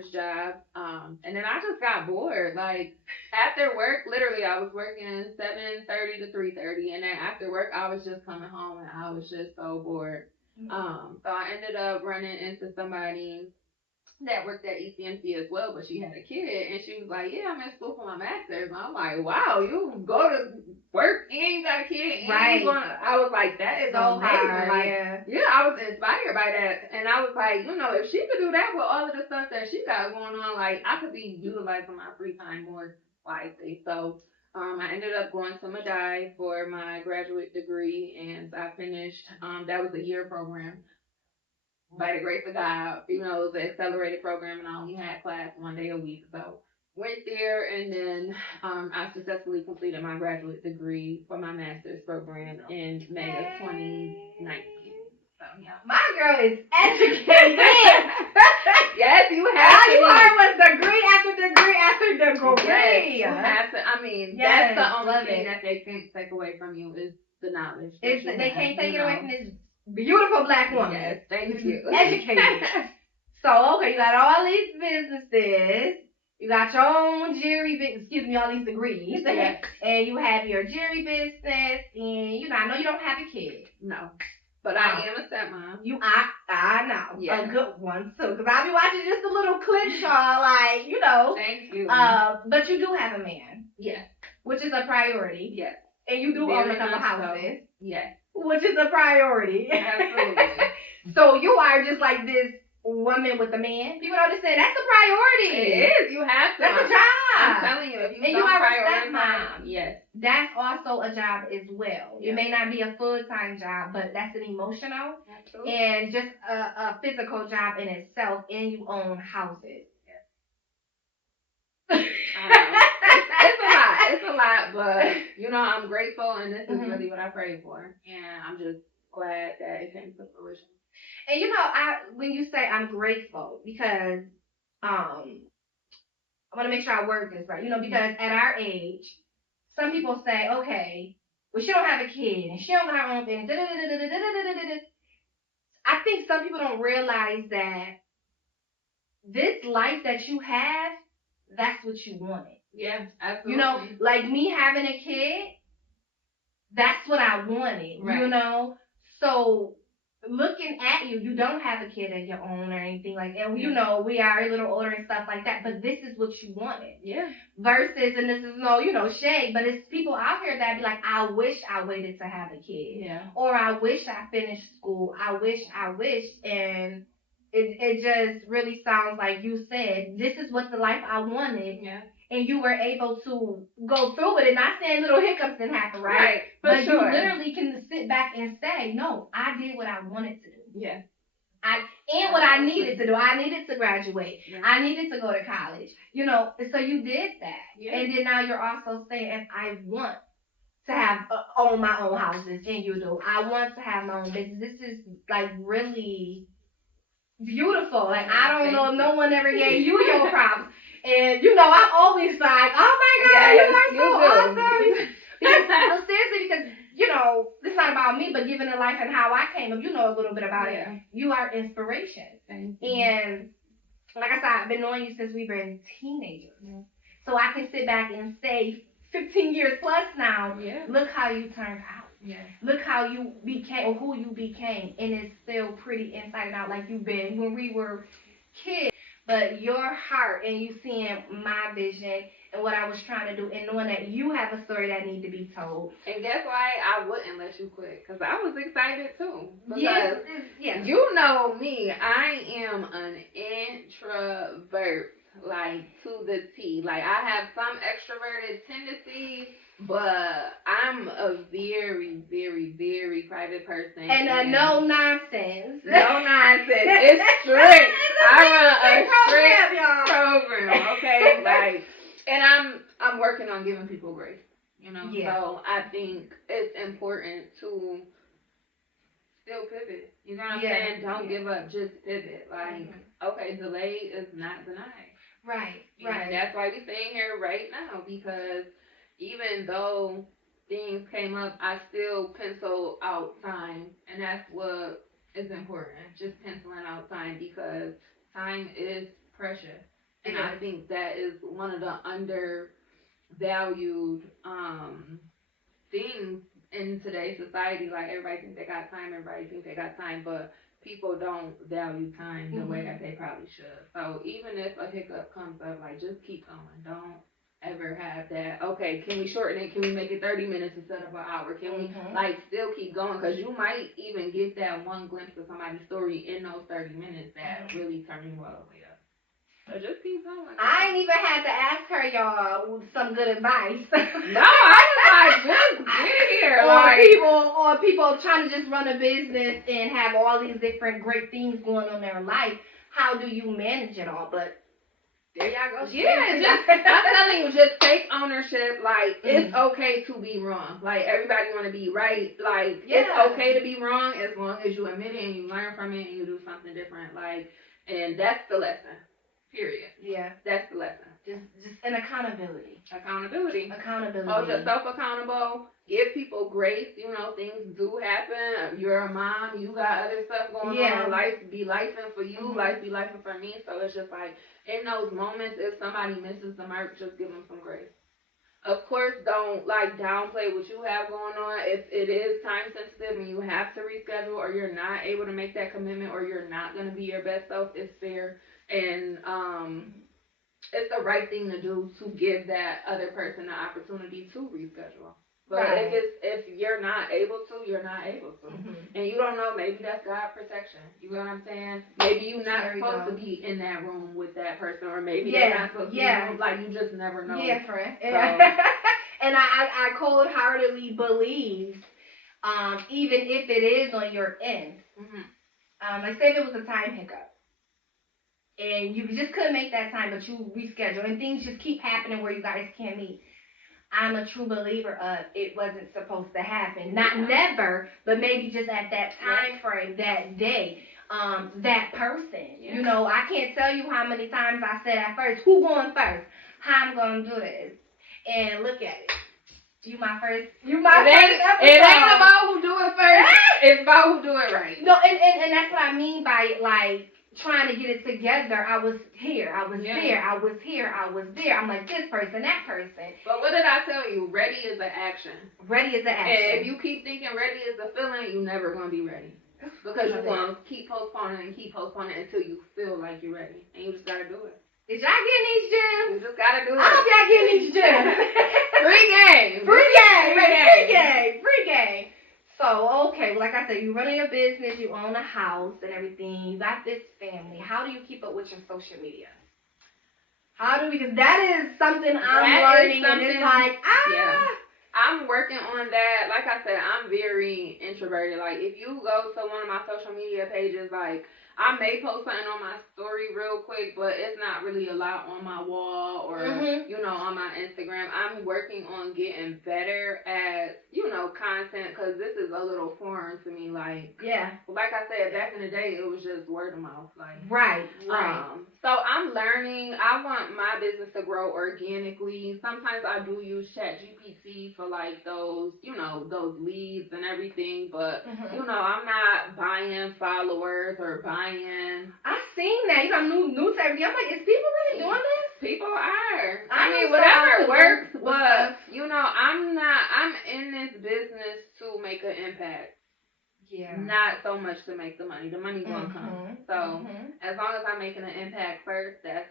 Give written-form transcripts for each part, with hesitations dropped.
first job. And then I just got bored. Like after work, literally I was working 7:30 to 3:30, and then after work I was just coming home and I was just so bored. So I ended up running into somebody that worked at ECMC as well, but she had a kid, and she was like, "Yeah, I'm in school for my master's." And I'm like, "Wow, you go to work and you got a kid, and right? You gonna, I was like, "That is so amazing!" Hard, like, yeah, I was inspired by that, and I was like, if she could do that with all of the stuff that she got going on, like I could be utilizing my free time more wisely. So. I ended up going to Madai for my graduate degree, and I finished. That was a year program by the grace of God, it was an accelerated program, and I only had class 1 day a week. So went there, and then I successfully completed my graduate degree for my master's program in May of 2019. So yeah, my girl is educated. Yes, you have all to. You heard was degree after degree after degree. Yes, you have to. I mean, yes, that's the only thing that they can't take away from you is the knowledge. They can't take it away from this beautiful black woman. Yes, thank you. Educated. So, okay, you got all these businesses. You got your own jewelry business, all these degrees. Yes. And you have your jewelry business, and, I know you don't have a kid. No. But I am a stepmom. I know. Yeah. A good one, too. Because I'll be watching just a little clip, Thank you. But you do have a man. Yes. Which is a priority. Yes. And you do own a couple houses. So. Yes. Which is a priority. Absolutely. So you are just like this woman with a man. People don't understand that's a priority. It is. You have to. That's a job. I'm telling you, if you don't prioritize, yes. That's also a job as well. Yes. It may not be a full-time job, but that's an emotional Absolutely. and just a physical job in itself, and you own houses. Yes. It's a lot, but I'm grateful, and this is really what I prayed for, and I'm just glad that it came to fruition. And when you say I'm grateful, because I want to make sure I word this right, because at our age, some people say, okay, well, she don't have a kid, and she don't got her own thing. I think some people don't realize that this life that you have, that's what you wanted. Yeah, absolutely. Like me having a kid, that's what I wanted, right. So looking at you, you don't have a kid of your own or anything like that. We are a little older and stuff like that, but this is what you wanted. Yeah. Versus, and this is no, shade, but it's people out here that be like, I wish I waited to have a kid. Yeah. Or I wish I finished school. I wish. And it just really sounds like you said, this is what the life I wanted. Yeah. And you were able to go through it. And not saying little hiccups didn't happen, right? Right. But you literally can sit back and say, no, I did what I wanted to do. Yeah. What I needed to do. I needed to graduate. Yeah. I needed to go to college. So you did that. Yeah. And then now you're also saying, I want to have own my own houses, and you do. I want to have my own business. This is like really beautiful. Like I don't know if no one ever gave you your props. And I'm always like, oh my God, you are so awesome. Because, seriously, because it's not about me, but given the life and how I came up, a little bit about it. You are inspiration. And like I said, I've been knowing you since we were teenagers. So I can sit back and say 15 years plus now, look how you turned out. Look how you became, or who you became, and it's still pretty inside and out like you've been when we were kids. But your heart and you seeing my vision and what I was trying to do, and knowing that you have a story that needs to be told. And guess why I wouldn't let you quit? Because I was excited too. Yes. You know me, I am an introvert, like to the T. Like I have some extroverted tendencies, but I'm a very, very, very private person. And no nonsense. No nonsense. It's strict. I run a strict program, okay? Like, and I'm working on giving people grace, So I think it's important to still pivot. You know what I'm saying? Don't give up. Just pivot. Like, okay, delay is not denied. Right. And that's why we're sitting here right now, because even though things came up, I still pencil out time, and that's what is important. Just penciling out time, because time is precious. And I think that is one of the undervalued things in today's society. Like, everybody thinks they got time, but people don't value time the way that they probably should. So even if a hiccup comes up, like, just keep going. Don't ever have that, okay, can we shorten it? Can we make it 30 minutes instead of an hour? Can we, like, still keep going? Because you might even get that one glimpse of somebody's story in those 30 minutes that really turn you all the way up. So just keep going. I ain't even had to ask her, y'all, some good advice. No, I was like, just get here. Or people trying to just run a business and have all these different great things going on in their life. How do you manage it all? But there y'all go. Yeah, I'm telling you, just take ownership. Like, it's okay to be wrong. Like, everybody want to be right. Like, it's okay to be wrong as long as you admit it and you learn from it and you do something different. Like, and that's the lesson. Period. Yeah. That's the lesson. Just an accountability. Accountability. Accountability. Hold yourself accountable. Give people grace. You know, things do happen. You're a mom. You got other stuff going on. Life be lifing for you. Life be lifing for me. So it's just like, in those moments, if somebody misses the mark, just give them some grace. Of course, don't, like, downplay what you have going on. If it is time sensitive and you have to reschedule, or you're not able to make that commitment, or you're not going to be your best self, it's fair. And it's the right thing to do to give that other person the opportunity to reschedule. But if you're not able to, you're not able to. And you don't know, maybe that's God protection. You know what I'm saying? Maybe you're not supposed to be in that room with that person, or maybe they're not supposed to be in the room. Like, you just never know. Yeah, friend. So. And I cold-heartedly believe, even if it is on your end, like, say there was a time hiccup, and you just couldn't make that time, but you reschedule, and things just keep happening where you guys can't meet. I'm a true believer of it wasn't supposed to happen. Not never, but maybe just at that time frame, that day, that person. Yeah. You know, I can't tell you how many times I said at first, who going first? How I'm going to do this? And look at it. You my first episode. It ain't about who do it first. It's about who do it right. No, and that's what I mean by, like, trying to get it together. I was here. I was there. I was here. I was there. I'm like, this person, that person. But what did I tell you? Ready is the action. Ready is the action. And if you keep thinking ready is the feeling, you're never going to be ready. Because you're going to keep postponing until you feel like you're ready. And you just got to do it. Is y'all getting these gems? You just got to do it. I hope y'all getting these gems. Free game. Free game. So, okay, like I said, you running a business, you own a house and everything, you got this family. How do you keep up with your social media? Because that is something I'm learning, and it's like, I'm working on that. Like I said, I'm very introverted. Like, if you go to one of my social media pages, like, I may post something on my story real quick, but it's not really a lot on my wall or, you know, on my Instagram. I'm working on getting better at, you know, content, because this is a little foreign to me. Like, like I said, back in the day, it was just word of mouth. Like, right. So I'm learning. I want my business to grow organically. Sometimes I do use ChatGPT for, like, those, you know, those leads and everything, but, you know, I'm not buying followers or buying. I've seen that. You know, new type. I'm like, is people really doing this? People are. I mean, whatever works, but, you know, I'm in this business to make an impact. Yeah. Not so much to make the money. The money gonna come. So, as long as I'm making an impact first, that's,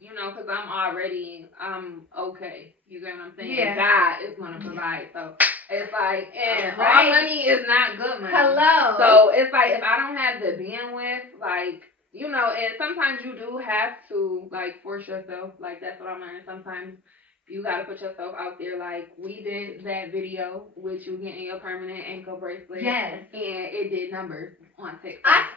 you know, because I'm okay. You get what I'm saying? Yeah. God is gonna provide. So, it's like, and all money is not good money. Hello. So, it's like, if I don't have the bandwidth, like, you know, and sometimes you do have to, like, force yourself. Like, that's what I'm learning. Sometimes you gotta put yourself out there. Like, we did that video with you getting your permanent ankle bracelet. Yes. And it did numbers on TikTok.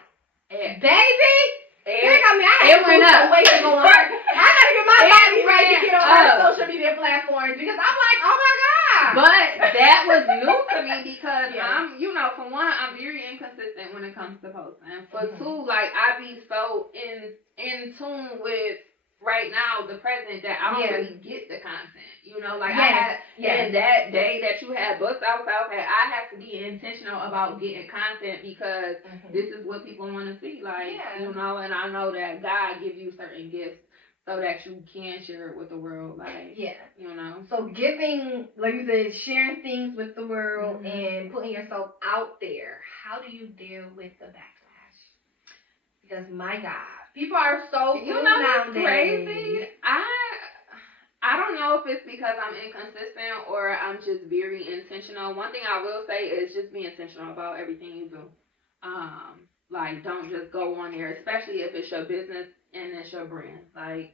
Baby! I went up. I gotta get my body right to get on our social media platforms, because I'm like, oh my God. But that was new to me, because I'm, you know, for one, I'm very inconsistent when it comes to posting. For two, like, I be so in tune with right now the present that I don't really get the content. You know, like, I had, and that day that you had booked outside, I have to be intentional about getting content, because this is what people want to see. Like, you know, and I know that God gives you certain gifts so that you can share it with the world, like, Yeah. you know. So giving, like you said, sharing things with the world and putting yourself out there. How do you deal with the backlash? Because my God, people are so cool nowadays. Crazy. I don't know if it's because I'm inconsistent or I'm just very intentional. One thing I will say is just be intentional about everything you do. Like, don't just go on there, especially if it's your business and it's your brand. Like,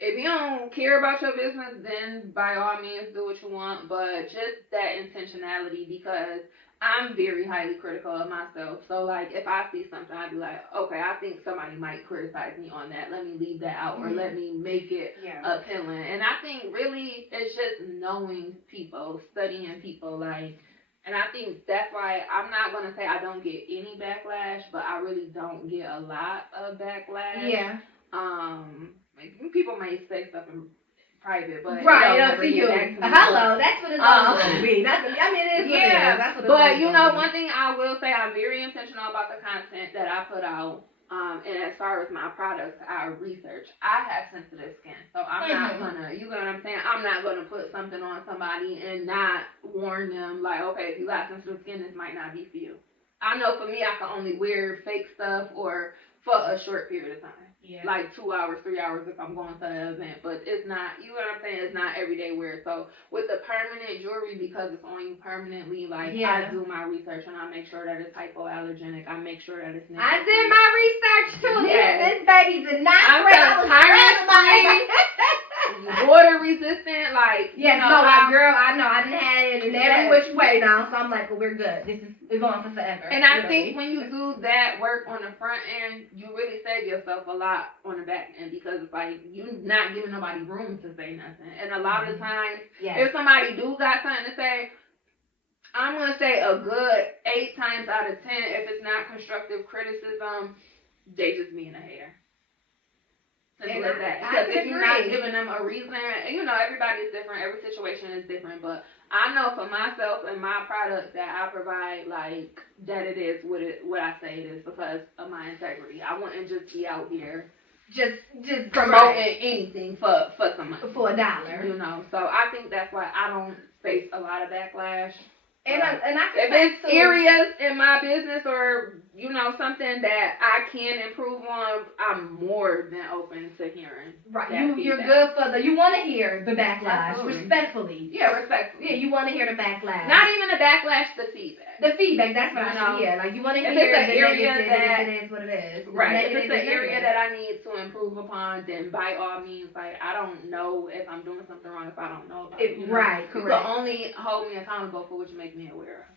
if you don't care about your business, then by all means do what you want, but just that intentionality, because I'm very highly critical of myself. So, like, if I see something, I'd be like, okay, I think somebody might criticize me on that. Let me leave that out, or let me make it appealing. And I think really it's just knowing people, studying people, like, and I think that's why I'm not going to say I don't get any backlash, but I really don't get a lot of backlash. Yeah. Like, people may say stuff in private, but right, it'll see you. Hello, that's what it's always going to be. It is. Yeah, that's what it's but you know, one thing I will say, I'm very intentional about the content that I put out. And as far as my products, I research. I have sensitive skin, so I'm not gonna, you know what I'm saying? I'm not gonna put something on somebody and not warn them, like, okay, if you got sensitive skin, this might not be for you. I know for me, I can only wear fake stuff or for a short period of time. Yeah. Like 2 hours, 3 hours if I'm going to an event. But it's not, you know what I'm saying? It's not everyday wear. So with the permanent jewelry, because it's on you permanently, like, I do my research and I make sure that it's hypoallergenic. I make sure that it's nickel-free. I did my research too. Yes. This baby did not water resistant, like, yes, you know, I know I didn't have it in every which way now, so I'm like, well, we're good. This is going for forever. And I think when you do that work on the front end, you really save yourself a lot on the back end, because it's like you're not giving nobody room to say nothing. And a lot of times, if somebody do got something to say, I'm gonna say a good 8 times out of 10, if it's not constructive criticism, they just being a hater. Simple as that. Because if you're not giving them a reason, and you know, everybody is different, every situation is different, but I know for myself and my products that I provide, like, that it is what I say it is, because of my integrity. I wouldn't just be out here just promoting anything for some money. For $1. You know, so I think that's why I don't face a lot of backlash. And I if it's areas in my business or, you know, something that I can improve on, I'm more than open to hearing. Right. You're good for you want to hear the backlash. Absolutely. Respectfully. Yeah, respectfully. Yeah, you want to hear the backlash. Not even the backlash, the feedback. The feedback, that's what I should hear. Like, you want to hear the area that it is what it is. Right. If it's an area that I need to improve upon, then by all means, like, I don't know if I'm doing something wrong if I don't know about it. Right, correct. You can only hold me accountable for what you make me aware of.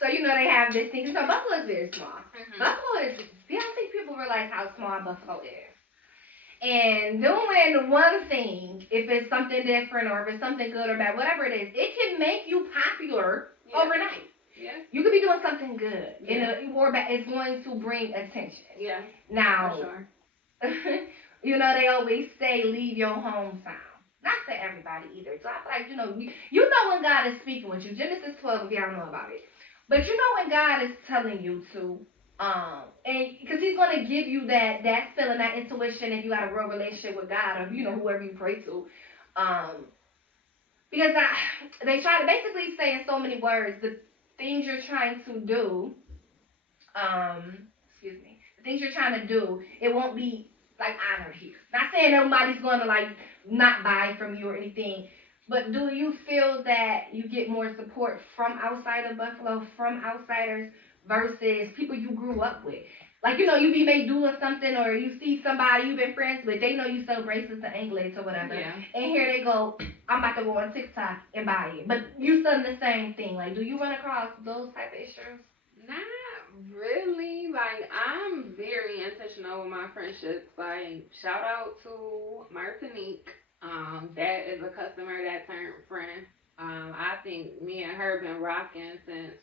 So, you know, they have this thing. So, Buffalo is very small. Buffalo is, I don't think people realize how small Buffalo is. And doing one thing, if it's something different or if it's something good or bad, whatever it is, it can make you popular overnight. Yeah. You could be doing something good, or it's going to bring attention. Yeah. Now, for sure. You know, they always say, leave your home sound. Not to everybody either. So I feel like, you know when God is speaking with you. Genesis 12, if y'all know about it. But you know when God is telling you to, and because He's going to give you that feeling, that intuition, if you got a real relationship with God, or whoever you pray to, because they try to basically say in so many words the things you're trying to do. The things you're trying to do, it won't be like honored here. Not saying nobody's going to like not buy from you or anything. But do you feel that you get more support from outside of Buffalo, from outsiders, versus people you grew up with? Like, you be maybe doing something, or you see somebody you've been friends with, they know you sell bracelets and anklets or whatever. Yeah. And here they go, I'm about to go on TikTok and buy it. But you selling the same thing. Like, do you run across those type of issues? Not really. Like, I'm very intentional with my friendships. Like, shout out to Martinique. That is a customer that turned friend. I think me and her been rocking since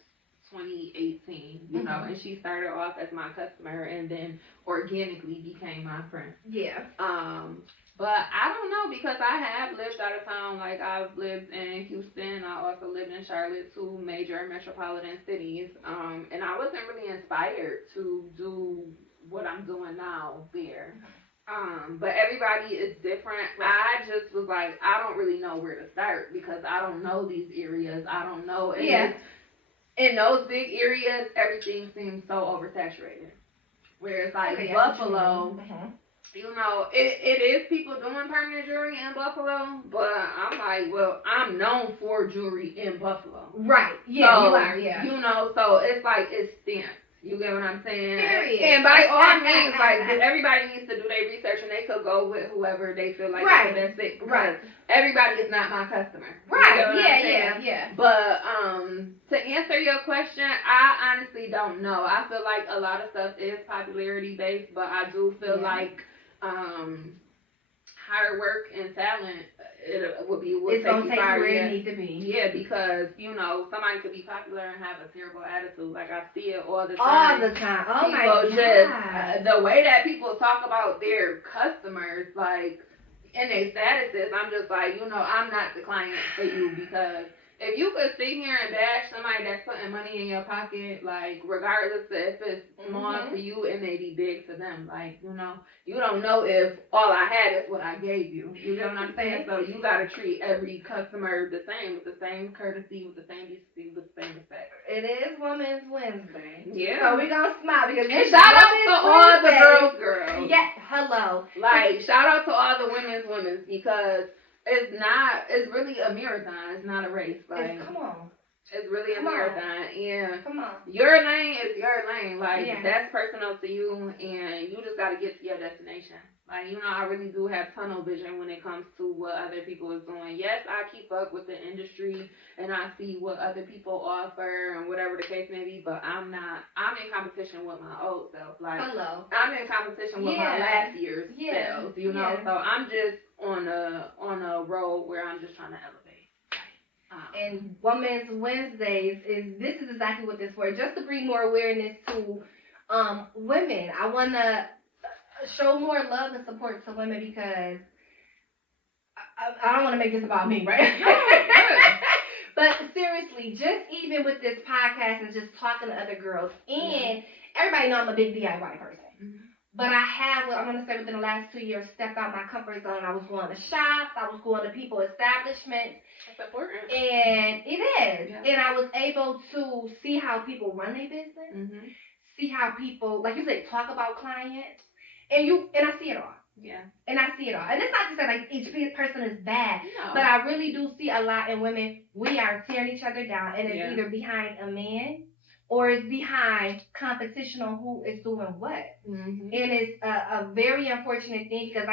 2018, you know, and she started off as my customer and then organically became my friend. Yeah. But I don't know, because I have lived out of town. Like, I've lived in Houston. I also lived in Charlotte, 2 major metropolitan cities. And I wasn't really inspired to do what I'm doing now there. But everybody is different. Right. I just was like, I don't really know where to start because I don't know these areas. I don't know. And Yeah. in those big areas, everything seems so oversaturated. Whereas like Okay, Buffalo, you know, it is people doing permanent jewelry in Buffalo, but I'm like, well, I'm known for jewelry in Buffalo. Right. Yeah, So, you are. Yeah. you know, so it's like it's stamped. You get what I'm saying? Period. And by all means, like everybody needs to do their research, and they could go with whoever they feel like is the best fit. Because everybody is not my customer. Right. You know what I'm saying? Yeah. But to answer your question, I honestly don't know. I feel like a lot of stuff is popularity based, but I do feel like hard work and talent it would be what it's gonna take you where it needs to be. Yeah, because you know somebody could be popular and have a terrible attitude. Like I see it all the time. All the time. Oh my God. Just the way that people talk about their customers, like in their statuses, I'm just like, you know, I'm not the client for you because if you could sit here and bash somebody that's putting money in your pocket, like regardless of if it's small to you, it may be big to them. Like, you know, you don't know if all I had is what I gave you. You know what I'm saying? So you gotta treat every customer the same, with the same courtesy, with the same decency, with the same respect. It is Women's Wednesday. Yeah. So we gonna smile because and shout out to all the girls. Yes, hello. Like shout out to all the women's because it's really a marathon. It's not a race. Like, come on. It's really a marathon. Yeah. Come on. Your lane is your lane. Like, that's personal to you, and you just got to get to your destination. Like, you know, I really do have tunnel vision when it comes to what other people is doing. Yes, I keep up with the industry, and I see what other people offer and whatever the case may be, but I'm in competition with my old self. Like, I'm in competition with my last year's self, you know? So I'm just on a road where I'm just trying to elevate. And Women's Wednesdays this is exactly what this for. Just to bring more awareness to women. I want to show more love and support to women because I don't want to make this about me, right? But seriously, just even with this podcast and just talking to other girls, and everybody know I'm a big DIY person. But I have, I'm going to say within the last 2 years, stepped out my comfort zone. I was going to shops. I was going to people establishments. That's important. And it is. Yeah. And I was able to see how people run their business. See how people, like you said, talk about clients. And I see it all. Yeah. And I see it all. And it's not to say like each person is bad. No. But I really do see a lot in women. We are tearing each other down. And it's either behind a man or it's behind competition on who is doing what. And it's a very unfortunate thing because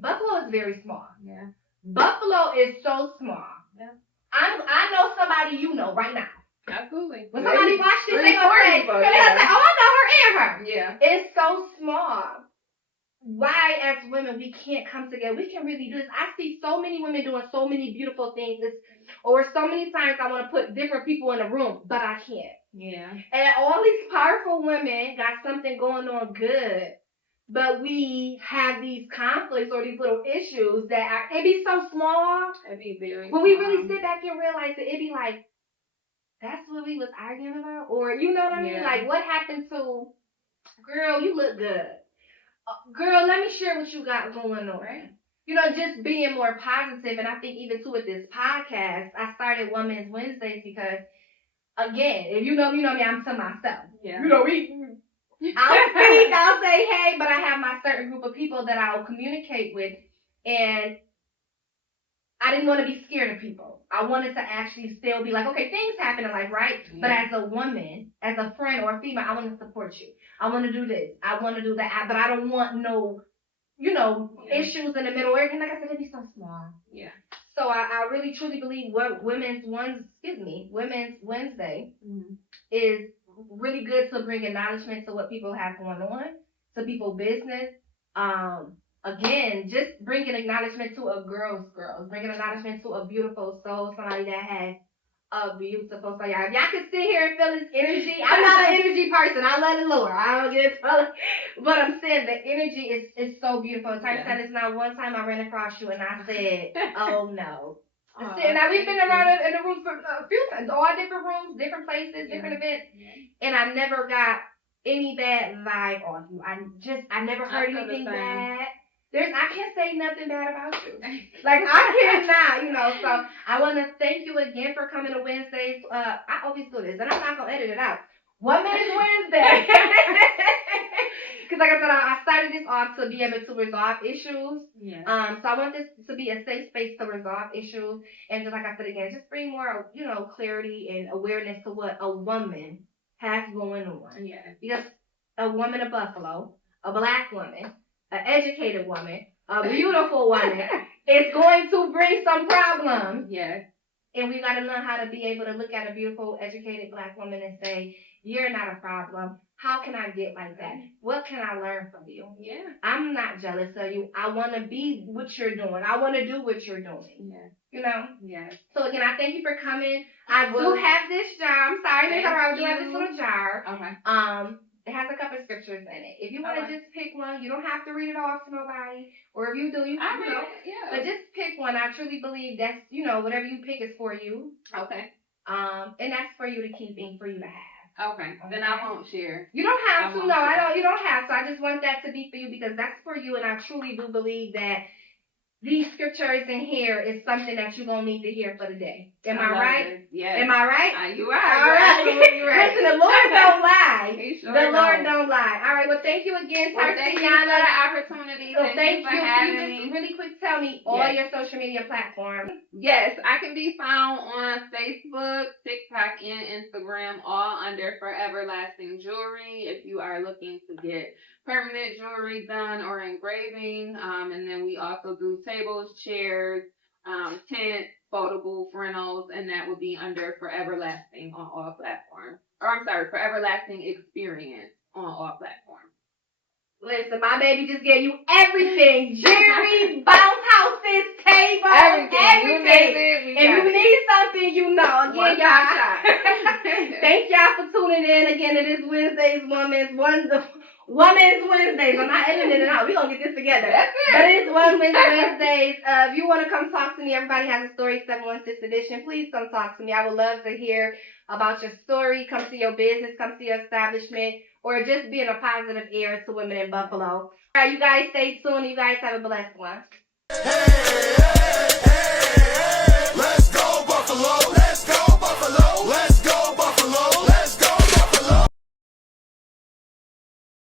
Buffalo is very small. Yeah. Buffalo is so small. Yeah. I know somebody you know right now. Absolutely. When somebody watch this, they're going to say, oh, I know her and her. Yeah. It's so small. Why, as women, we can't come together? We can really do this. I see so many women doing so many beautiful things. Or so many times I want to put different people in a room, but I can't. Yeah. And all these powerful women got something going on good, but we have these conflicts or these little issues that it be so small. It be very when we really sit back and realize that it be like, that's what we was arguing about? Or, you know what I mean? Like, what happened to, girl, you look good. Girl, let me share what you got going on. Right. You know, just being more positive. And I think even too with this podcast, I started Women's Wednesdays because, again, if you know me, I'm to myself. Yeah. You know, I'll speak, I'll say, hey, but I have my certain group of people that I'll communicate with. And I didn't want to be scared of people. I wanted to actually still be like, okay, things happen in life, right? Yeah. But as a woman, as a friend or a female, I want to support you. I want to do this. I want to do that. But I don't want no, issues in the middle. And like I said, it'd be so small. Yeah. So I really truly believe what Women's Wednesday is really good to bring acknowledgement to what people have going on, to people's business. Again, just bringing acknowledgement to a girl, bringing acknowledgement to a beautiful soul, somebody that has a beautiful soul. Y'all, if y'all can sit here and feel this energy, I'm not an energy person. I love the Lord. I don't get it. But I'm saying the energy is so beautiful. Tyson said it's not one time I ran across you and I said, oh no. Now we've been around in the room for a few times, all different rooms, different places, different events, and I never got any bad vibe on you. I never heard anything bad. I can't say nothing bad about you. Like, I cannot, so I want to thank you again for coming to Wednesdays. I always do this, and I'm not going to edit it out. Women's Wednesday. Because like I said, I started this off to be able to resolve issues. Yeah. So I want this to be a safe space to resolve issues. And just like I said again, just bring more, clarity and awareness to what a woman has going on. Yeah. Because a woman of Buffalo, a black woman, an educated woman, a beautiful woman is going to bring some problems. Yeah. And we got to learn how to be able to look at a beautiful, educated black woman and say, you're not a problem. How can I get like that? What can I learn from you? Yeah. I'm not jealous of you. I want to be what you're doing. I want to do what you're doing. Yeah. Yeah. So again, I thank you for coming. I do have this jar. I'm sorry, I do have this little jar. Okay. It has a couple of scriptures in it. If you want to just pick one, you don't have to read it off to nobody. Or if you do, you can. But just pick one. I truly believe that's, whatever you pick is for you. Okay. And that's for you to keep and for you to have. Okay. Then I won't share. You don't have to. No, I don't. You don't have to. I just want that to be for you because that's for you. And I truly do believe that these scriptures in here is something that you're going to need to hear for the day. Am I right? Yeah. Am I right? You're right. All right. You're right. Listen, the Lord don't lie. Sure the Lord don't lie. All right. Well, thank you again, thank you for the opportunity. So thank you for you. having Can you me. just really quick tell me all your social media platforms? Yes, I can be found on Facebook, TikTok, and Instagram, all under Forever Lasting Jewelry. If you are looking to get permanent jewelry done or engraving, and then we also do tables, chairs, tent, photo booth rentals, and that would be under Forever Lasting on all platforms. Or I'm sorry, Forever Lasting Experience on all platforms. Listen, my baby just gave you everything. Jewelry, bounce houses, tables, everything. If you need something, Again, y'all. Thank y'all for tuning in. Again, it is Wednesdays, Women's Wednesdays. I'm not editing it out. We're going to get this together. That's it. But it's Women's Wednesdays. If you want to come talk to me, everybody has a story, 716 edition. Please come talk to me. I would love to hear about your story. Come to your business. Come to your establishment. Or just being a positive air to women in Buffalo. All right, you guys stay tuned. You guys have a blessed one. Hey, let's go Buffalo. Let's go Buffalo.